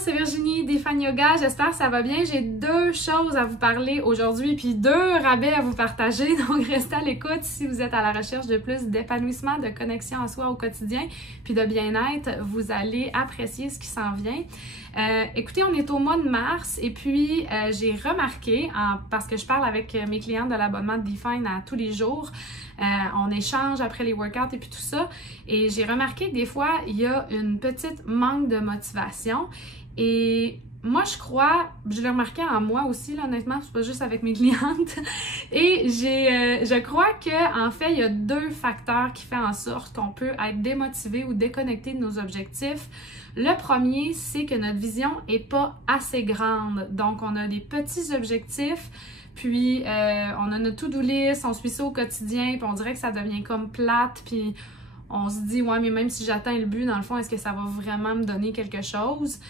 c'est Virginie Define Yoga, j'espère que ça va bien. J'ai deux choses à vous parler aujourd'hui, puis deux rabais à vous partager, donc restez à l'écoute si vous êtes à la recherche de plus d'épanouissement, de connexion à soi au quotidien, puis de bien-être, vous allez apprécier ce qui s'en vient. Écoutez, on est au mois de mars et puis j'ai remarqué, parce que je parle avec mes clientes de l'abonnement de Define à tous les jours, on échange après les workouts et puis tout ça, et j'ai remarqué que des fois, il y a une petite manque de motivation et moi, je l'ai remarqué en moi aussi, là, honnêtement, c'est pas juste avec mes clientes. Et je crois que en fait, il y a deux facteurs qui font en sorte qu'on peut être démotivé ou déconnecté de nos objectifs. Le premier, c'est que notre vision est pas assez grande. Donc, on a des petits objectifs, puis on a notre to-do list, on suit ça au quotidien, puis on dirait que ça devient comme plate, puis on se dit, ouais, mais même si j'atteins le but, dans le fond, est-ce que ça va vraiment me donner quelque chose?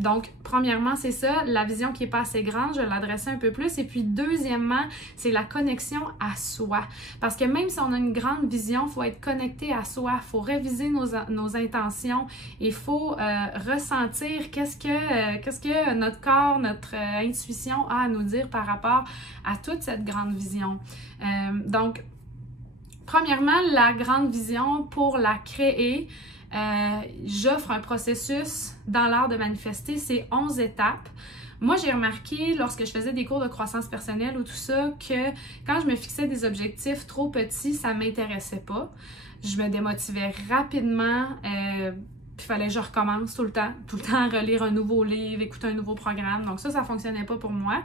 Donc, premièrement, c'est ça, la vision qui n'est pas assez grande, je vais l'adresser un peu plus. Et puis, deuxièmement, c'est la connexion à soi. Parce que même si on a une grande vision, il faut être connecté à soi, il faut réviser nos intentions, il faut ressentir qu'est-ce que notre corps, notre intuition a à nous dire par rapport à toute cette grande vision. Donc, premièrement, la grande vision, pour la créer, j'offre un processus dans l'art de manifester, c'est 11 étapes. Moi, j'ai remarqué lorsque je faisais des cours de croissance personnelle ou tout ça, que quand je me fixais des objectifs trop petits, ça ne m'intéressait pas. Je me démotivais rapidement, puis il fallait que je recommence tout le temps à relire un nouveau livre, écouter un nouveau programme. Donc ça ne fonctionnait pas pour moi.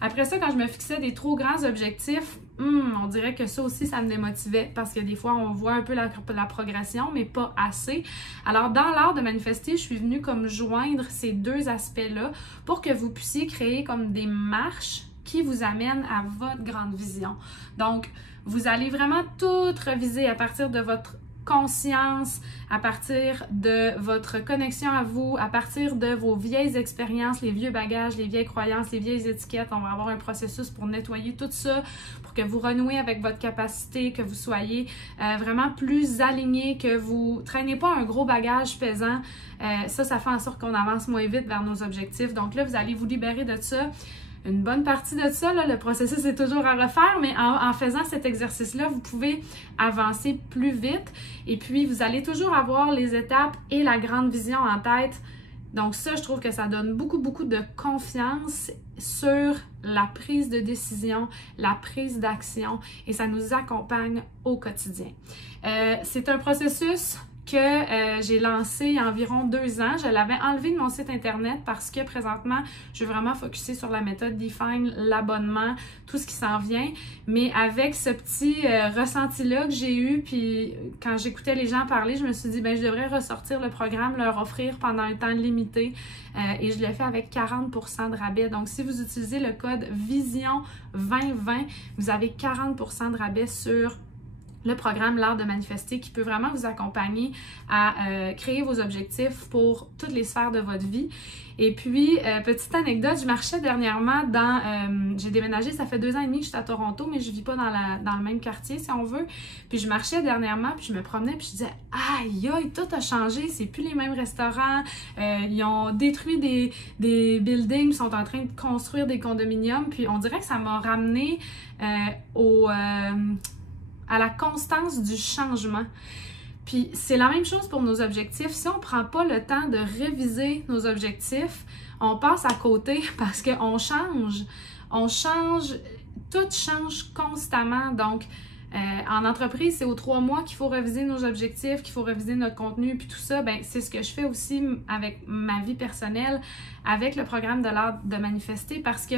Après ça, quand je me fixais des trop grands objectifs, on dirait que ça aussi, ça me démotivait parce que des fois, on voit un peu la progression, mais pas assez. Alors, dans l'art de manifester, je suis venue comme joindre ces deux aspects-là pour que vous puissiez créer comme des marches qui vous amènent à votre grande vision. Donc, vous allez vraiment tout reviser à partir de votre conscience, à partir de votre connexion à vous, à partir de vos vieilles expériences, les vieux bagages, les vieilles croyances, les vieilles étiquettes. On va avoir un processus pour nettoyer tout ça, pour que vous renouez avec votre capacité, que vous soyez vraiment plus aligné, que vous traînez pas un gros bagage pesant. Ça fait en sorte qu'on avance moins vite vers nos objectifs. Donc là, vous allez vous libérer de ça. Une bonne partie de ça, là, le processus est toujours à refaire, mais en faisant cet exercice-là, vous pouvez avancer plus vite et puis vous allez toujours avoir les étapes et la grande vision en tête. Donc ça, je trouve que ça donne beaucoup de confiance sur la prise de décision, la prise d'action et ça nous accompagne au quotidien. C'est un processus que j'ai lancé il y a environ 2 ans. Je l'avais enlevé de mon site internet parce que présentement, je veux vraiment focuser sur la méthode Define, l'abonnement, tout ce qui s'en vient. Mais avec ce petit ressenti-là que j'ai eu, puis quand j'écoutais les gens parler, je me suis dit, ben je devrais ressortir le programme, leur offrir pendant un temps limité. Et je l'ai fait avec 40% de rabais. Donc, si vous utilisez le code VISION 2020, vous avez 40% de rabais sur le programme L'Art de manifester qui peut vraiment vous accompagner à créer vos objectifs pour toutes les sphères de votre vie. Et puis, petite anecdote, je marchais dernièrement j'ai déménagé, ça fait 2 ans et demi que je suis à Toronto, mais je vis pas dans le même quartier, si on veut. Puis je marchais dernièrement, puis je me promenais, puis je disais « Aïe, aïe, tout a changé, c'est plus les mêmes restaurants, ils ont détruit des buildings, ils sont en train de construire des condominiums. » Puis on dirait que ça m'a ramené à la constance du changement. Puis c'est la même chose pour nos objectifs. Si on ne prend pas le temps de réviser nos objectifs, on passe à côté parce qu'on change. On change, tout change constamment. Donc, en entreprise, c'est aux 3 mois qu'il faut réviser nos objectifs, qu'il faut réviser notre contenu, puis tout ça, ben c'est ce que je fais aussi avec ma vie personnelle, avec le programme de l'art de manifester, parce que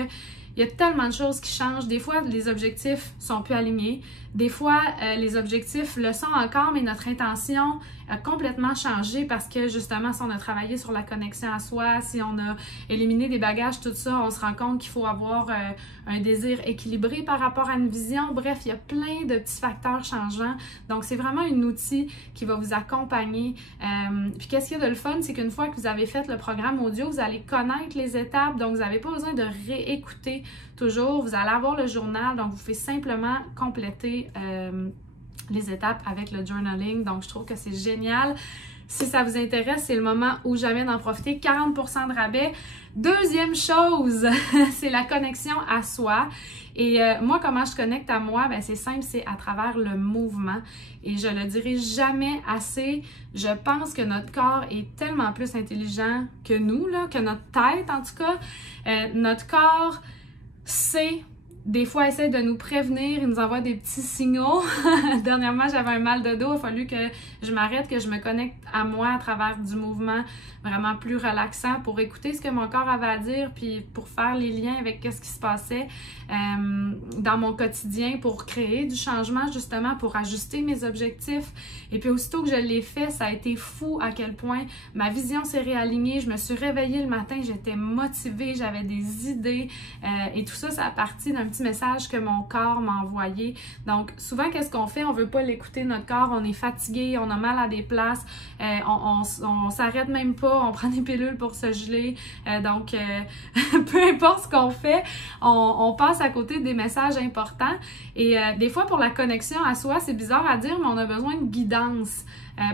il y a tellement de choses qui changent. Des fois, les objectifs sont plus alignés. Des fois, les objectifs le sont encore, mais notre intention a complètement changé parce que justement, si on a travaillé sur la connexion à soi, si on a éliminé des bagages, tout ça, on se rend compte qu'il faut avoir un désir équilibré par rapport à une vision. Bref, il y a plein de petits facteurs changeants. Donc, c'est vraiment un outil qui va vous accompagner. Puis, qu'est-ce qu'il y a de le fun, c'est qu'une fois que vous avez fait le programme audio, vous allez connaître les étapes. Donc, vous n'avez pas besoin de réécouter toujours. Vous allez avoir le journal. Donc, vous faites simplement compléter les étapes avec le journaling. Donc, je trouve que c'est génial. Si ça vous intéresse, c'est le moment ou jamais d'en profiter. 40% de rabais. Deuxième chose, c'est la connexion à soi. Et moi, comment je connecte à moi? Ben, c'est simple, c'est à travers le mouvement. Et je le dirai jamais assez. Je pense que notre corps est tellement plus intelligent que nous, là, que notre tête en tout cas. Notre corps sait, des fois, essaie de nous prévenir, il nous envoie des petits signaux. Dernièrement, j'avais un mal de dos, il a fallu que je m'arrête, que je me connecte à moi à travers du mouvement vraiment plus relaxant pour écouter ce que mon corps avait à dire, puis pour faire les liens avec ce qui se passait dans mon quotidien, pour créer du changement, justement, pour ajuster mes objectifs. Et puis aussitôt que je l'ai fait, ça a été fou à quel point ma vision s'est réalignée. Je me suis réveillée le matin, j'étais motivée, j'avais des idées, et tout ça, ça a parti d'un petit message que mon corps m'a envoyé. Donc, souvent, qu'est-ce qu'on fait? On veut pas l'écouter, notre corps, on est fatigué, on a mal à des places, on s'arrête même pas, on prend des pilules pour se geler. Donc, peu importe ce qu'on fait, on passe à côté des messages importants. Et des fois, pour la connexion à soi, c'est bizarre à dire, mais on a besoin de guidance.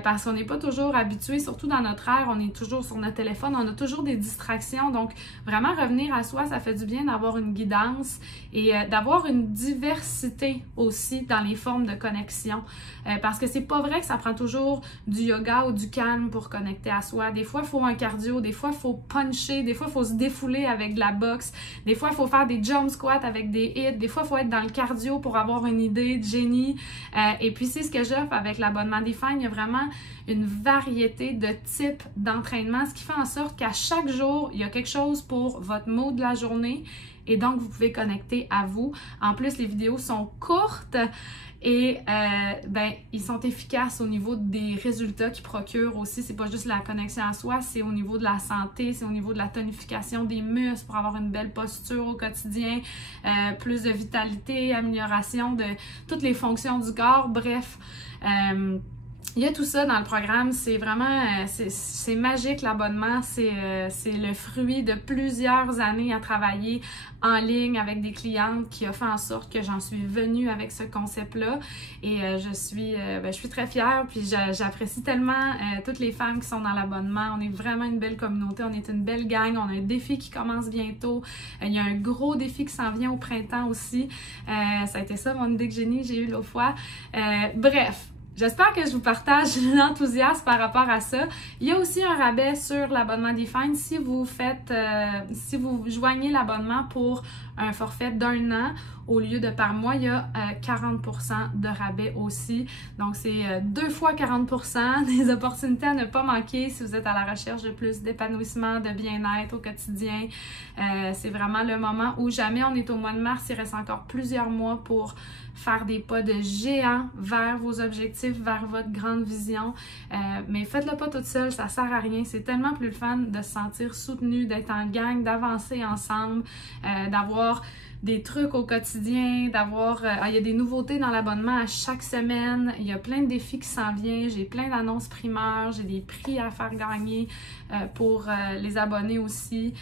Parce qu'on n'est pas toujours habitué, surtout dans notre ère, on est toujours sur notre téléphone, on a toujours des distractions. Donc, vraiment revenir à soi, ça fait du bien d'avoir une guidance et d'avoir une diversité aussi dans les formes de connexion. Parce que c'est pas vrai que ça prend toujours du yoga ou du calme pour connecter à soi. Des fois, il faut un cardio, des fois, il faut puncher, des fois, il faut se défouler avec de la boxe, des fois, il faut faire des jump squats avec des hits, des fois, il faut être dans le cardio pour avoir une idée de génie. Et puis, c'est ce que j'offre avec l'abonnement Define. Il y a vraiment une variété de types d'entraînement, ce qui fait en sorte qu'à chaque jour, il y a quelque chose pour votre mot de la journée et donc vous pouvez connecter à vous. En plus, les vidéos sont courtes et ils sont efficaces au niveau des résultats qu'ils procurent aussi. C'est pas juste la connexion à soi, c'est au niveau de la santé, c'est au niveau de la tonification des muscles pour avoir une belle posture au quotidien, plus de vitalité, amélioration de toutes les fonctions du corps, bref. Il y a tout ça dans le programme, c'est vraiment, c'est magique l'abonnement, c'est le fruit de plusieurs années à travailler en ligne avec des clientes qui a fait en sorte que j'en suis venue avec ce concept-là et je suis très fière puis j'apprécie tellement toutes les femmes qui sont dans l'abonnement. On est vraiment une belle communauté, on est une belle gang, on a un défi qui commence bientôt, il y a un gros défi qui s'en vient au printemps aussi, ça a été ça mon idée de génie, j'ai eu l'autre fois, bref. J'espère que je vous partage l'enthousiasme par rapport à ça. Il y a aussi un rabais sur l'abonnement Define si vous si vous joignez l'abonnement pour un forfait d'1 an au lieu de par mois, il y a 40% de rabais aussi. Donc, c'est 2 fois 40%, des opportunités à ne pas manquer si vous êtes à la recherche de plus d'épanouissement, de bien-être au quotidien. C'est vraiment le moment où jamais. On est au mois de mars, il reste encore plusieurs mois pour faire des pas de géant vers vos objectifs, vers votre grande vision. Mais faites-le pas toute seule, ça sert à rien. C'est tellement plus le fun de se sentir soutenu, d'être en gang, d'avancer ensemble, d'avoir des trucs au quotidien, il y a des nouveautés dans l'abonnement à chaque semaine, il y a plein de défis qui s'en viennent, j'ai plein d'annonces primeurs, j'ai des prix à faire gagner pour les abonnés aussi.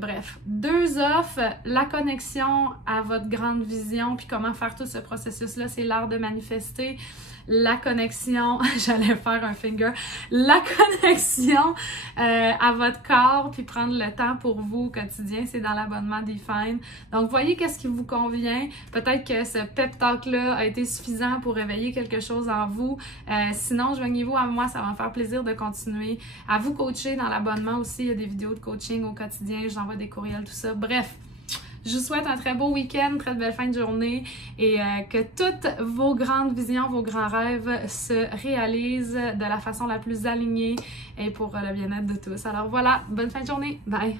Bref, 2 offres, la connexion à votre grande vision, puis comment faire tout ce processus-là, c'est l'art de manifester. La connexion, j'allais faire un finger, la connexion à votre corps, puis prendre le temps pour vous au quotidien, c'est dans l'abonnement Define. Donc, voyez qu'est-ce qui vous convient. Peut-être que ce pep talk-là a été suffisant pour réveiller quelque chose en vous. Sinon, joignez-vous à moi, ça va me faire plaisir de continuer à vous coacher dans l'abonnement aussi. Il y a des vidéos de coaching au quotidien, j'envoie des courriels, tout ça. Bref. Je vous souhaite un très beau week-end, très belle fin de journée et que toutes vos grandes visions, vos grands rêves se réalisent de la façon la plus alignée et pour le bien-être de tous. Alors voilà, bonne fin de journée. Bye!